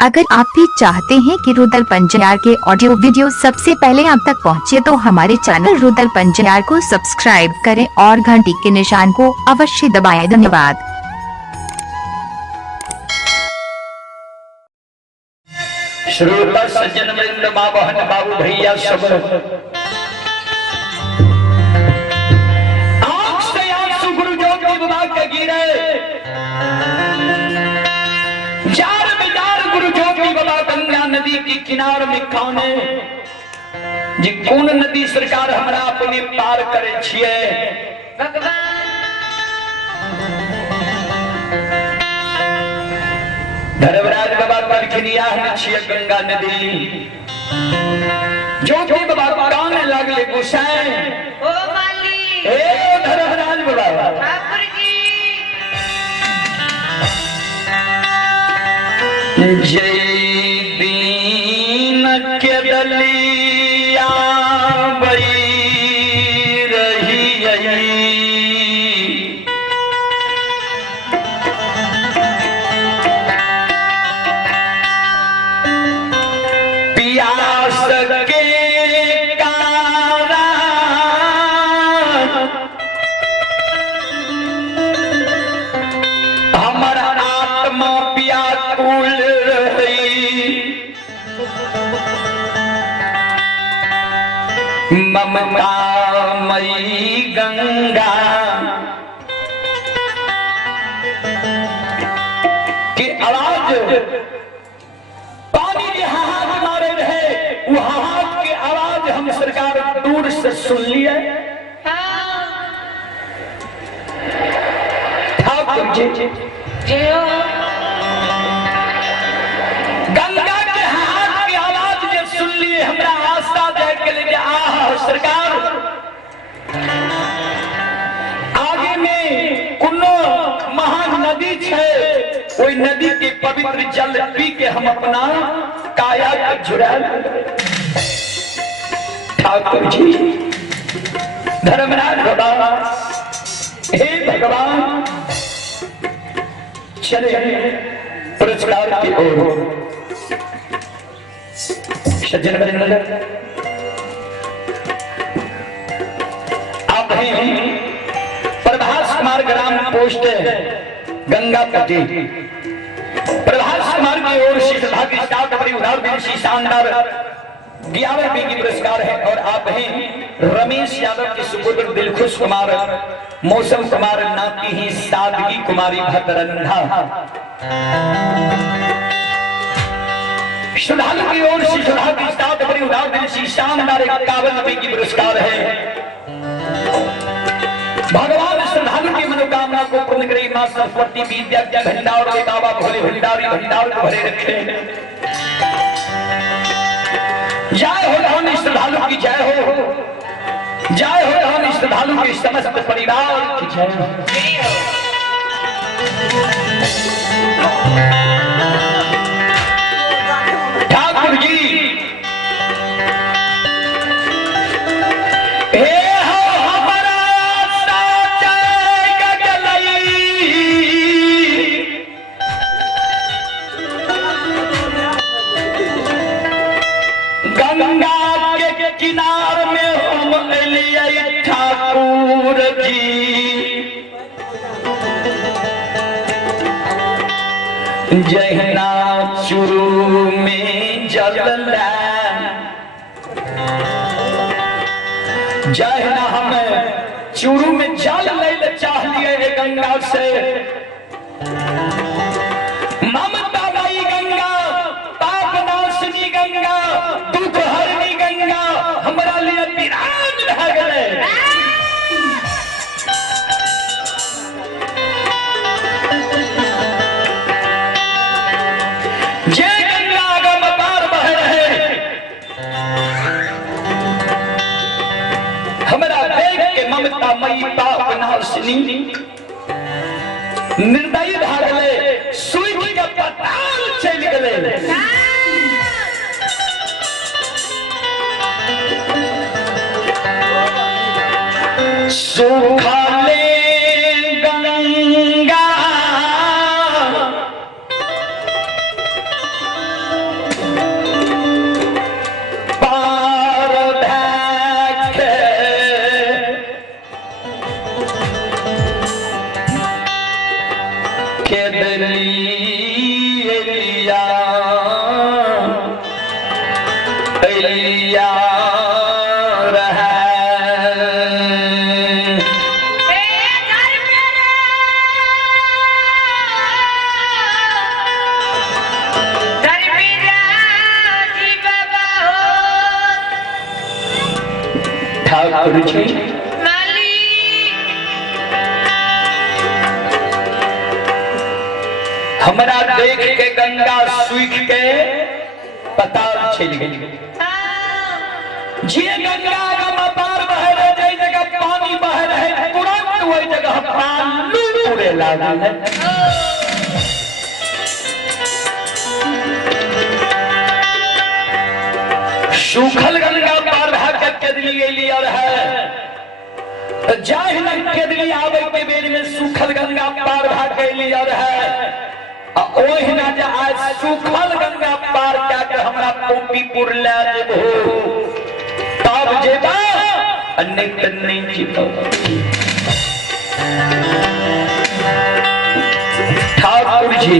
अगर आप भी चाहते हैं कि रुदल पंजयार के ऑडियो वीडियो सबसे पहले आप तक पहुंचे तो हमारे चैनल रुदल पंजयार को सब्सक्राइब करें और घंटी के निशान को अवश्य दबाएं। धन्यवाद। श्रोता सज्जन वृंद, माँ बहन बाबू भैया सब आंख से आंसू गुरु ज्योति बाबा के गिरे। जार बेजार गुरु ज्योति बाबा गंगा नदी की किनार में खाने जी कौन नदी सरकार हमरा अपने पार करे छिए धर्मराज बाबा परखनिया में छिए गंगा नदी। ज्योति बाबा गाने लगले गुसाए ओ माली ए धर्मराज बाबा ठाकुर जी जय दीन के दलिया बई रही प्यास के कारण हमारा आत्मा व्याकुल ममतामयी गंगा की आवाज पानी के हाहाकार मारे रहे। वो हाहाकार की आवाज हम सरकार दूर से सुन लिए। ठाकुर जी गंगा के हाहाकार की आवाज जब सुन लिए हमरा आस्था देख के लिए सरकार आगे में कुनो महान नदी है, कोई नदी के पवित्र जल पी के हम अपना काया को जुड़ा। ठाकुर जी धर्मराज बाबा हे भगवान चले पुरस्कार की ओर। सज्जन वृंद प्रभास कुमार ग्राम पोस्ट गंगा पट्टी प्रभास कुमार की ओर से भाग्य बड़ी उदार दिवसी शानदार 11वें रुपये की पुरस्कार है। और आप हैं रमेश यादव के सुपुत्र दिलखुश कुमार, मौसम कुमार नाती ही सादगी कुमारी भतरंधा। श्रद्धालु की ओर से श्रद्धा बड़ी उदार दिवसी शानदार 51 रुपये की पुरस्कार है। भगवान श्रद्धालु की मनोकामना को पूर्ण करे। मां सरस्वती विद्या के भंडार के बाबा भोले भंडारी भंडार को भरे रखे। जय हो धन श्रद्धालु की जय हो, जय हो धन श्रद्धालु के समस्त परिवार की जय हो। ठाकुर जी किनार में हम लिए ठाकुर जी जहना शुरू में जलला जहना हम चूरू में जल ले चाह लिए गंगा से। ममता दाई गंगा, पाप नाशनी गंगा, दुख हरनी गंगा हमारा लिए विराज रह गए। जे गंगा अगम पार बह रहे हमारा देख के ममता मई पाप नाशनी निर्दयी भागले सुई के पताल चल गए। सुखाले गंगा लिया लिया रहा ठाकुर जी हमरा देख के गंगा सूख के पता चल गई जे गंगा का पार बह रहे जई जगह पानी बह रहे तुरंत वही जगह पानी उड़े लागल है। सूखल गंगा पार भाग केदली लिया है जाहि न केदली आवे के बेर में सूखल गंगा पार भाग लिया है ओहिना जे आज सूखल गंगा पार के हमरा पोपीपुर ले जेबो तब जेबा अन्य नहीं जीतो। ठाकुर जी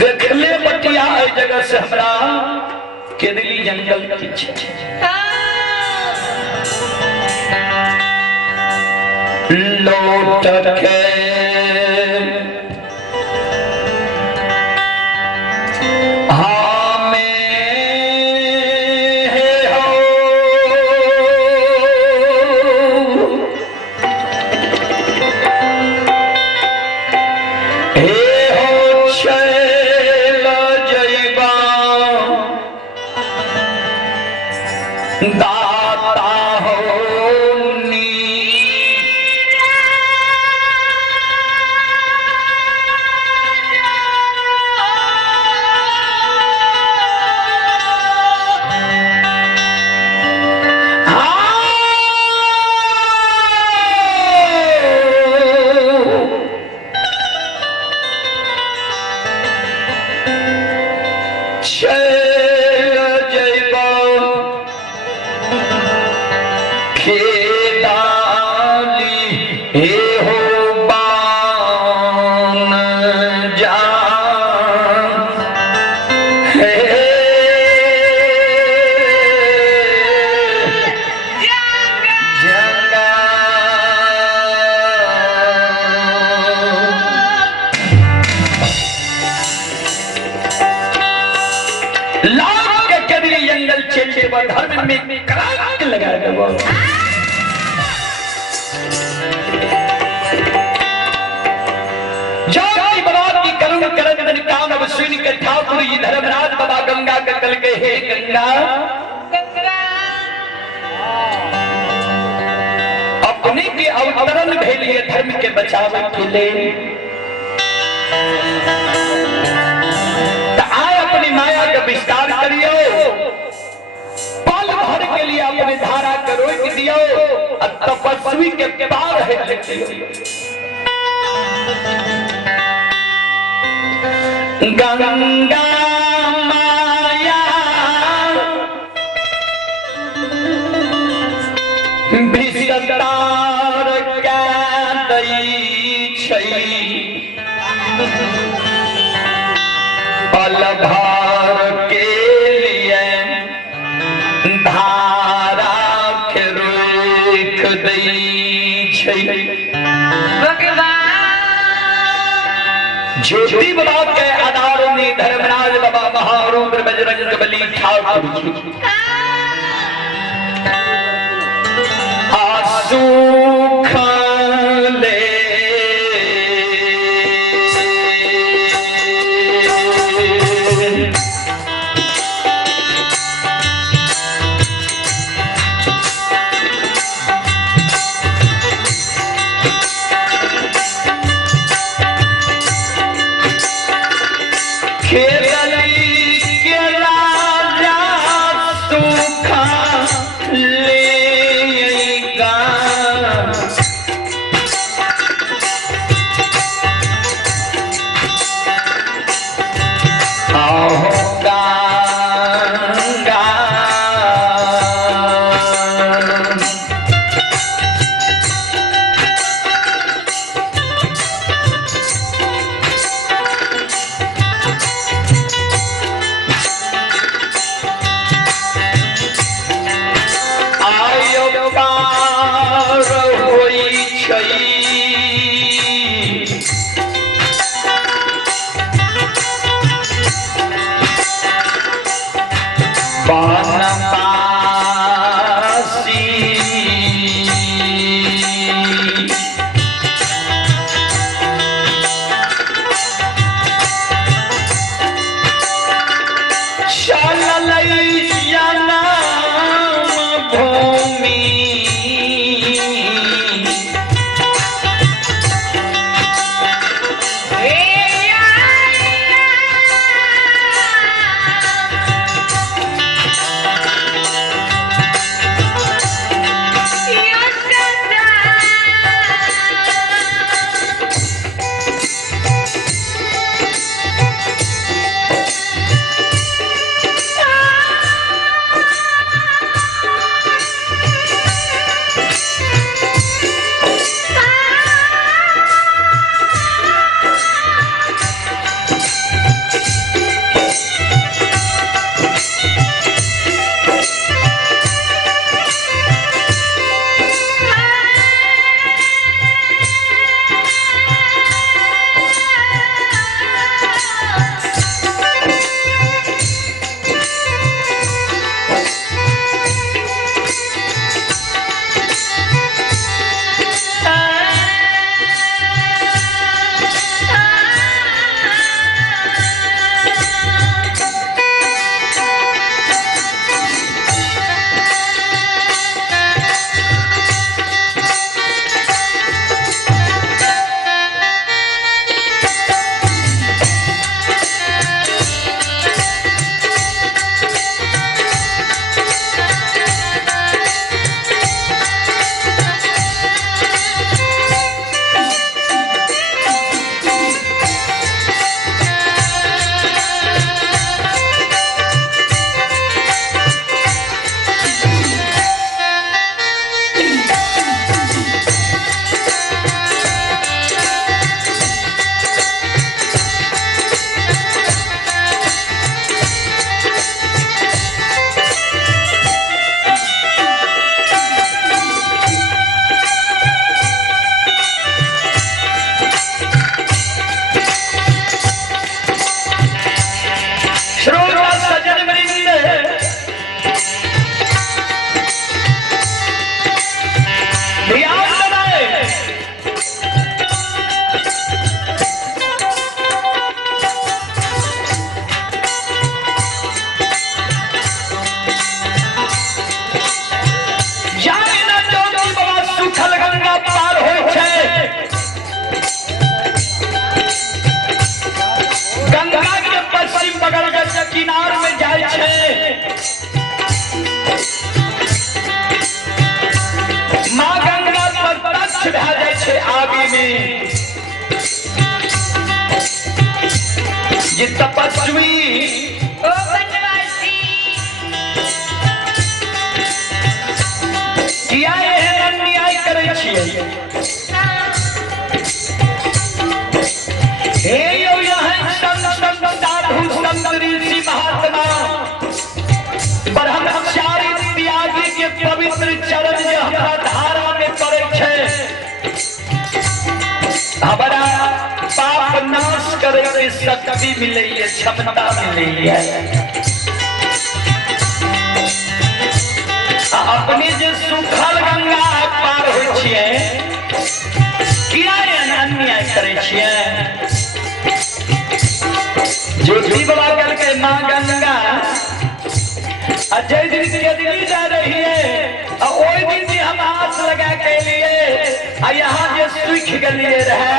देखले बटिया ए जगह से हमरा केदली जंगल पीछे लौट के दाता हो धर्म में क्रांति लगाया हुआ जाति बरात की करुण करन काम अब सुन के ठाकुर जी धर्मराज बाबा गंगा के कल के हे गंगा अपने के अवतरण भेलिए धर्म के बचाव के लिए आए अपनी माया का विस्तार करियो के लिए अपने धारा को रोक दियो और तपस्वी के पार है गंगा माया विस्तार क्या दई छै पल भर के लिए धारा के रोक दई छै ज्योति बाबा के आधार में धर्मराज बाबा महारुद्र बजरंग बली ठाकुर जी आंसू खाले ये तपस्वी ओ बनवासी किया एहन अन्याय करे छियै हे यौ यहाँ संत साधु संत ऋषि महात्मा ब्रह्मचारी त्यागी के पवित्र चरण जे हमरा धारा में पड़े छै हमारा पाप नाश करे के शक्ति मिले क्षमता मिले अपने जे सुखल गंगा पार होइ छियै किया अन्याय करे छियै ज्योति बाबा कहलकै माँ गंगा जय दिन के दिल्ली जा रही है ओहि दिन भी हम आस लगा के लिए यहाँ जे सूख गलिए रहे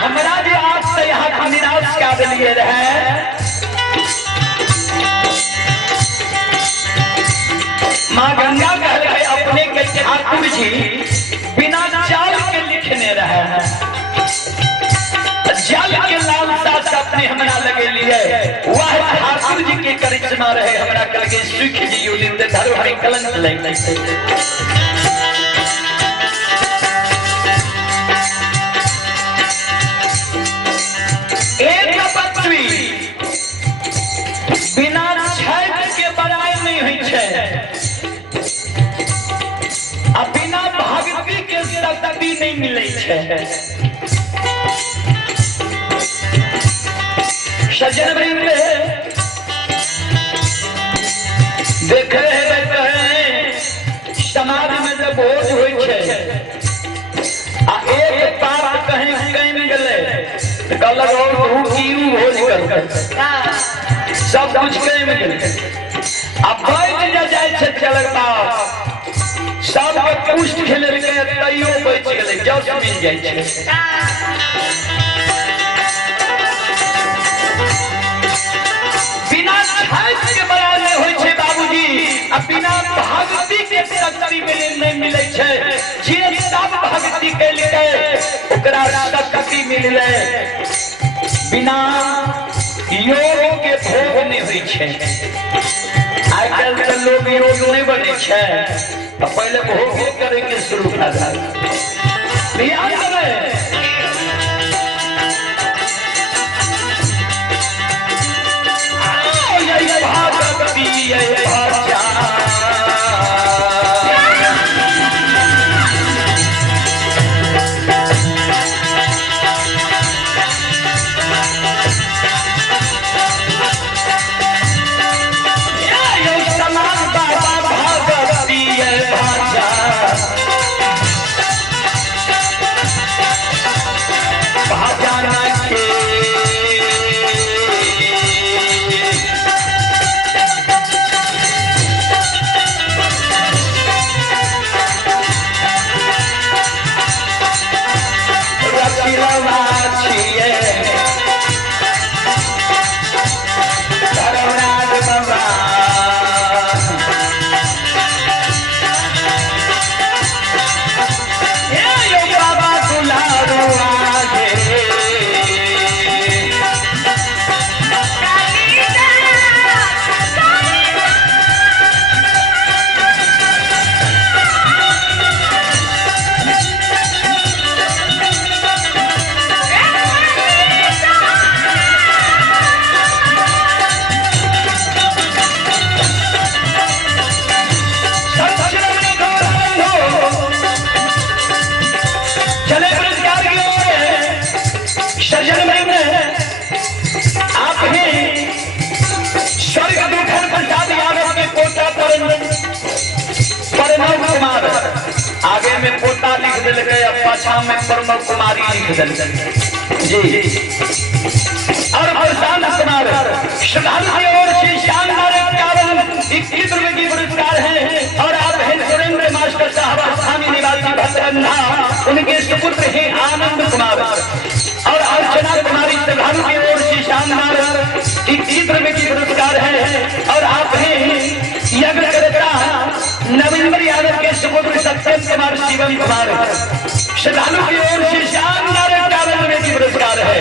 हमरा भी आज से यहाँ का निराश कर दिए रहे माँ गंगा कहलकै अपने के ठाकुर जी बिना चाल के लिखने रहे जल के लालसा से अपने हमरा लगे लिए वह ठाकुर जी के करिश्मा रहे हमरा करके सुख जी युलिंद धरो हरि कलंक लगे एक तपस्वी बिना छैठ के बड़ाई नहीं हुई है आ बिना भक्ति के शक्ति नहीं मिले है सज्जन वृंद देख रहे समाज में जब भोज होइ छै आ एक पाप कहीं कहीं गेलै कहलक और की भोज कर सब कुछ कहीं गेलै आ बैठ जाए छै चलक बाप सबके पुष्ट खेलकै तैयो बच गेलै जस मिल जाइ छै बिना छैठ के बराबर होइ छै बाबूजी आ बिना भक्ति के शक्ति नहीं मिले छै जे सब भक्ति के लिए ओकरा शक्ति मिलले बिना योग के भोग नहीं होइ छै आइ काल्हि के लोग योग नहीं बने छै तो पहले भोग करेंगे शुरू कर ध्यान देबै भगवती भजा समान बाबा भगवती भजा भजना के आगे में पोता लिख दिल गए पाछा में प्रमोद कुमारी लिख दिल जी और प्रशांत कुमार श्रद्धालु की ओर से शानदार 21 रुपए की पुरस्कार है और आप हैं सुरेंद्र मास्टर साहब स्थानीय निवासी भद्रंधा उनके सुपुत्र हैं आनंद कुमार और अर्चना कुमारी श्रद्धालु की ओर से शानदार 21 रुपए की पुरस्कार है और आप हैं यज्ञकर्ता नवीन यादव के सुपुत्र सत्यम कुमार शिवम कुमार श्रद्धालु की ओर से शानदार 51 रुपए की पुरस्कार है।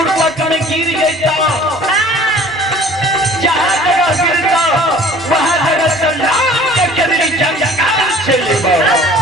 दूर पटन गिर जाता, जहाँ जगह गिरता वहाँ जगह चलना कदरी जंगल से लेबा।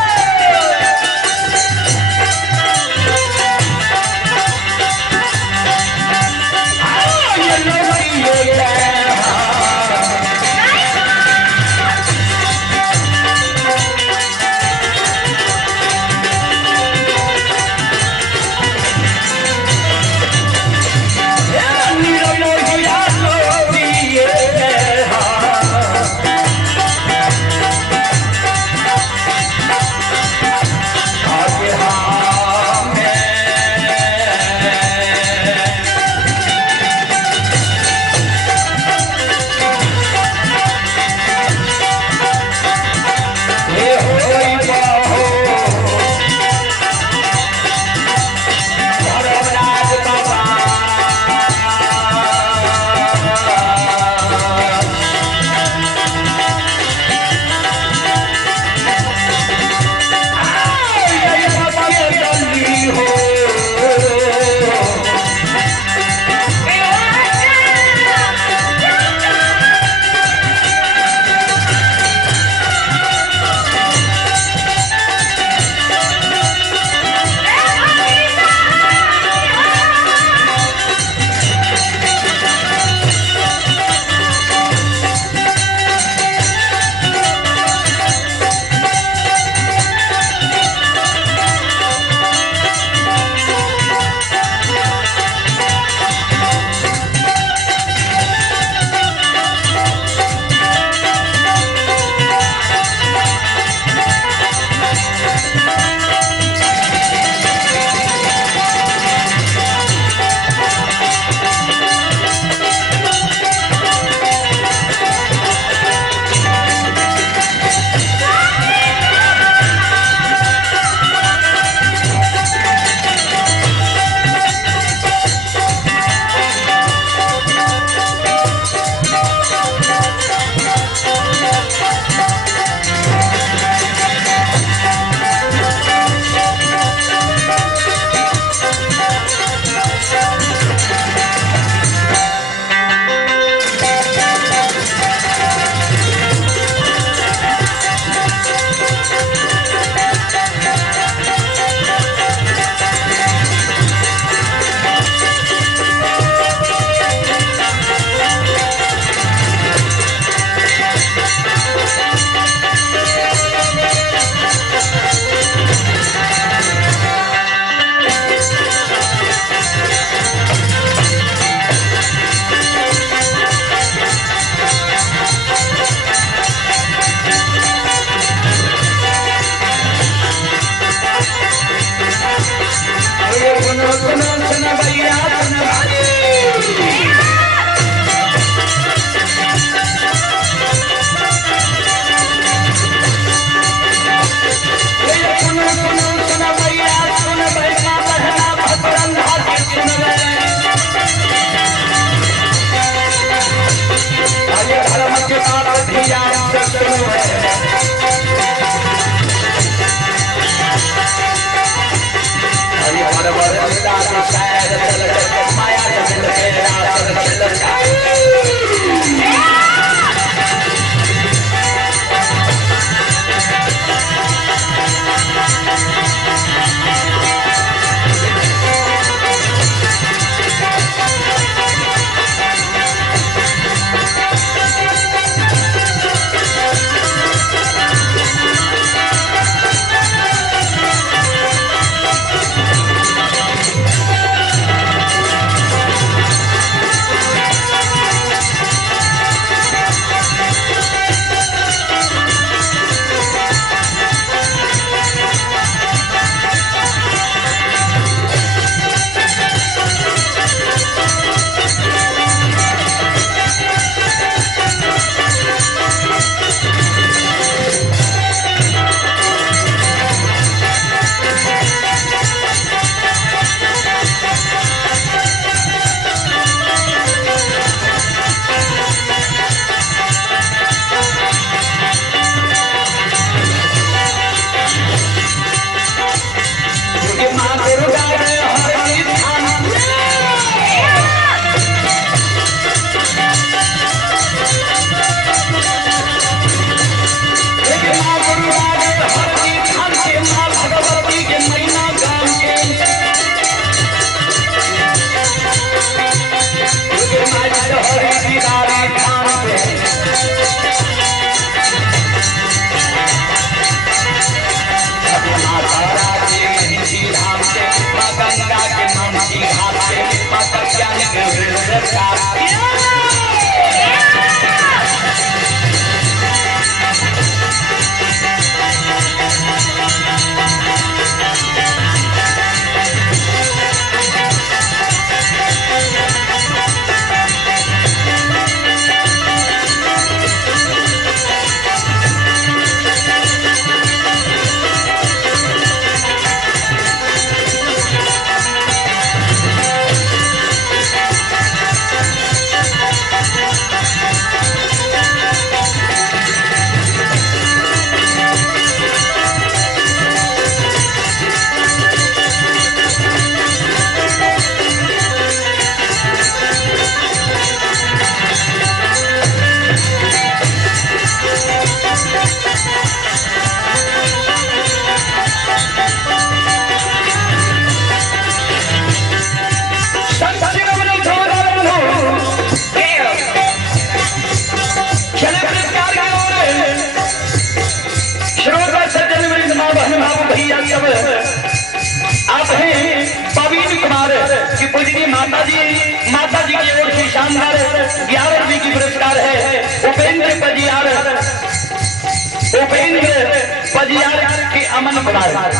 अमन कुमार।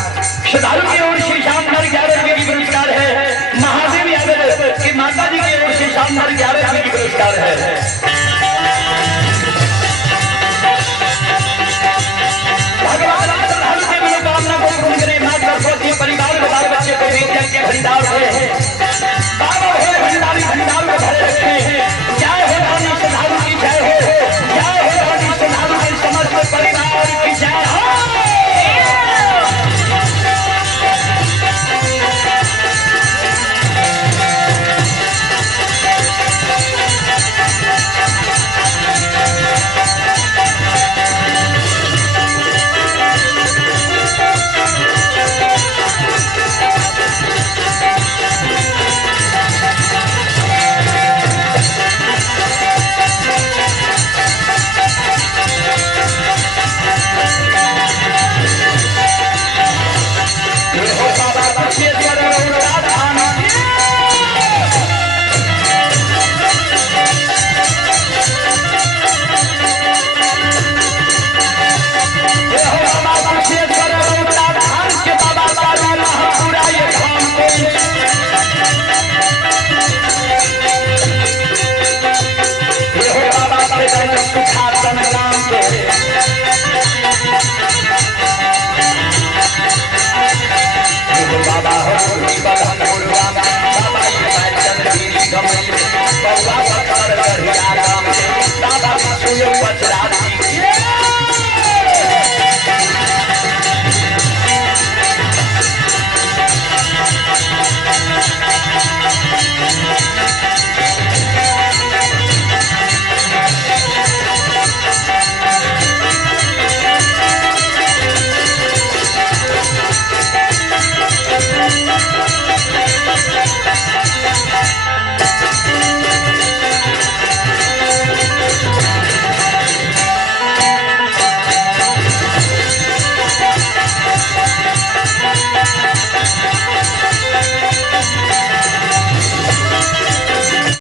श्रद्धालु की ओर से शानदार 11 रुपए की पुरस्कार है। महादेव यादव की माता जी की ओर से शानदार 11 रुपए की पुरस्कार है। भगवान श्रद्धालु की मनोकामना को पूर्ण करे। माँ सरस्वती परिवार में बाल बच्चे को बेटियां के भंडार हुए बाबा है भंडारी भंडार में भरे रखे। जय हो रानी श्रद्धालु की जय हो। जय हो रानी श्रद्धालु के समस्त परिवार की जय हो।